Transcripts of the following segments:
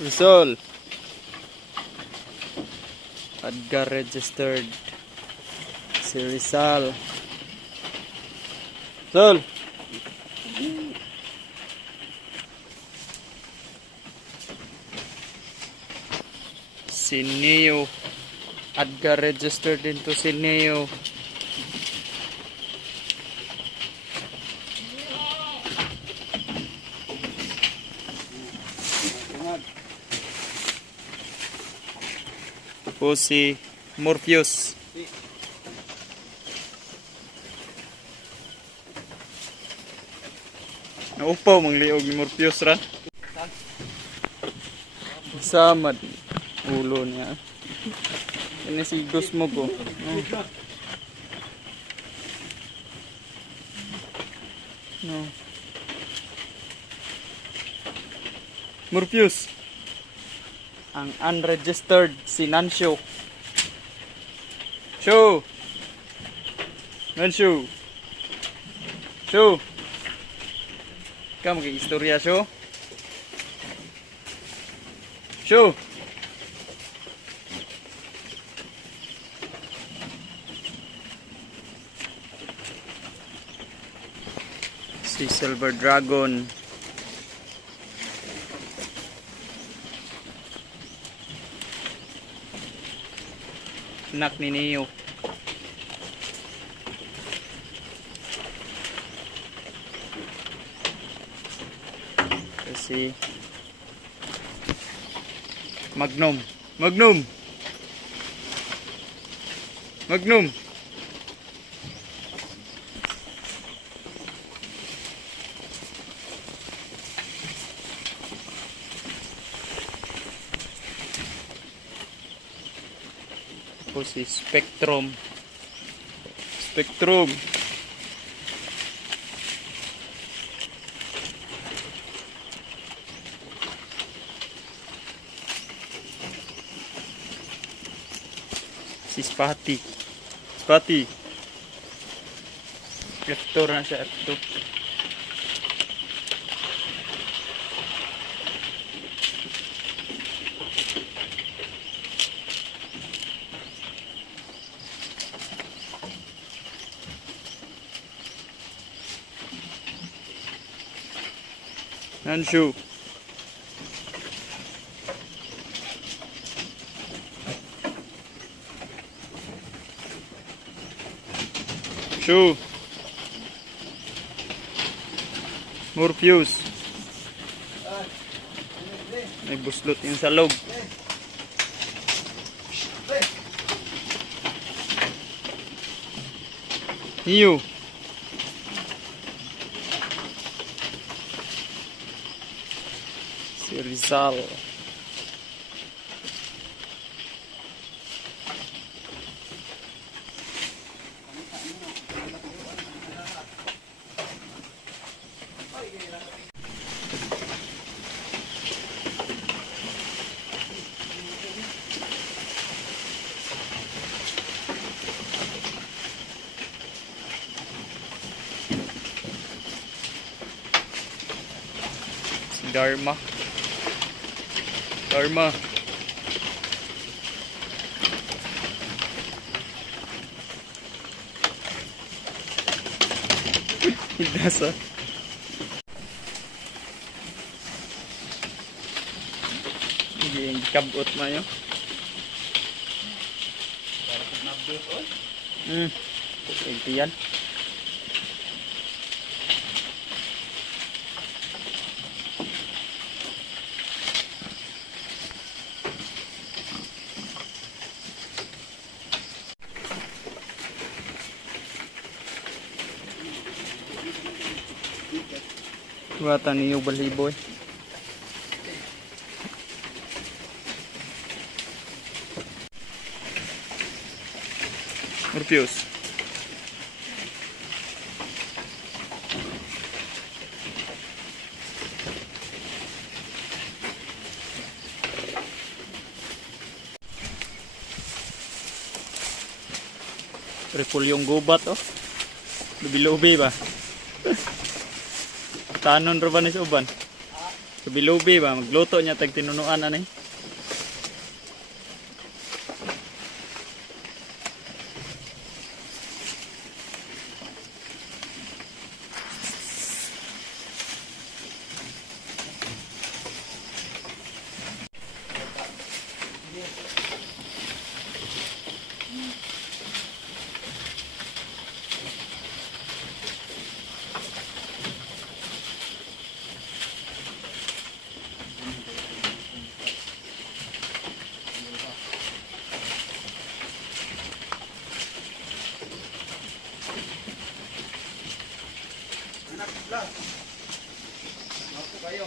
Rizal. Edgar registered. Si Rizal. Rizal. Si Neo. Edgar registered din to si Neo. Tapos si Morpheus. Naupaw mangliog ni Morpheus ra. Samad ulo niya. Ini si Gusmo ko. No. Morpheus. Ang unregistered si Nansho. Show. Nansho. Show. Kamu ke istorya show. Show. Si Silver Dragon. Anak ni Neo. Kasi Magnum. Magnum. Magnum. Tapos si Spectrum. Spectrum. Si Spatty. Spatty. F2 na siya, F2. Nansho. Show. Morpheus. May buslot yung salog. Neo. Si Rizal. Si Dharma. Dharma. Nasa. Hindi kabot mo yun. Ito yan. Watan niyo baliboy. Morpheus. Repulyong gubat oh. Lubi-lubi ba? Tanon ra ba ni sa uban? Lubi-lubi ba? Magluto niya tag tinunuan na ni. Anak, vlog. Ako kayo.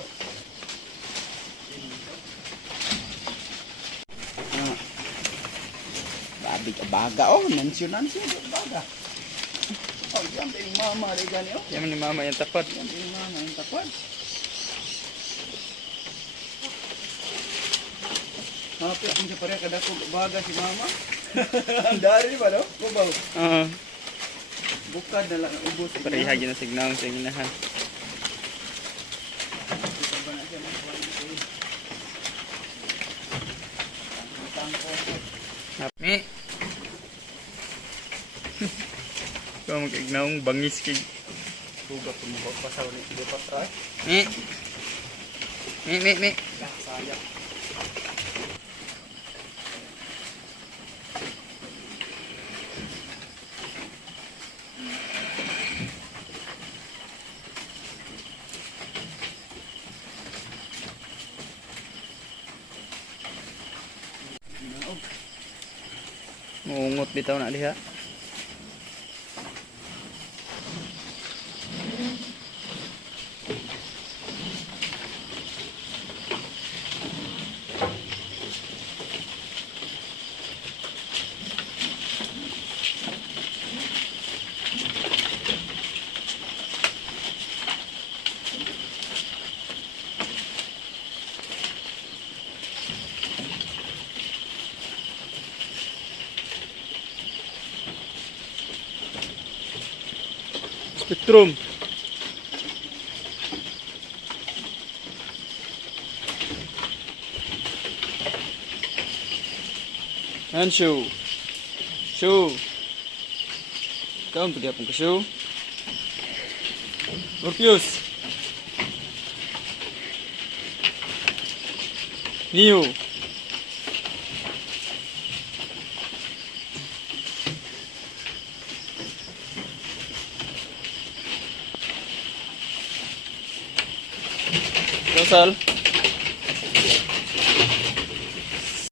Babi ka baga oh, nansyonan siya baga. Oh, yan din mama rin gani oh. Yan ni mama yung tapat. Yan din mama yung tapad. Happy ang siya pareha kada ko baga si mama. Ang dari ba no? Kubaw. Bukad na lang ubos. Pareha ginasignaw sa ginahan. Mi. Kung mag-ignaong bangis kay Buga po mo pasaw ni dapat try. Mi. Mi. Sayang. Mungot bitaw na diha. Spectrum. And shoe. Shoe. Kamu pergi apa ke shoe? Morpheus. Neo. Sal.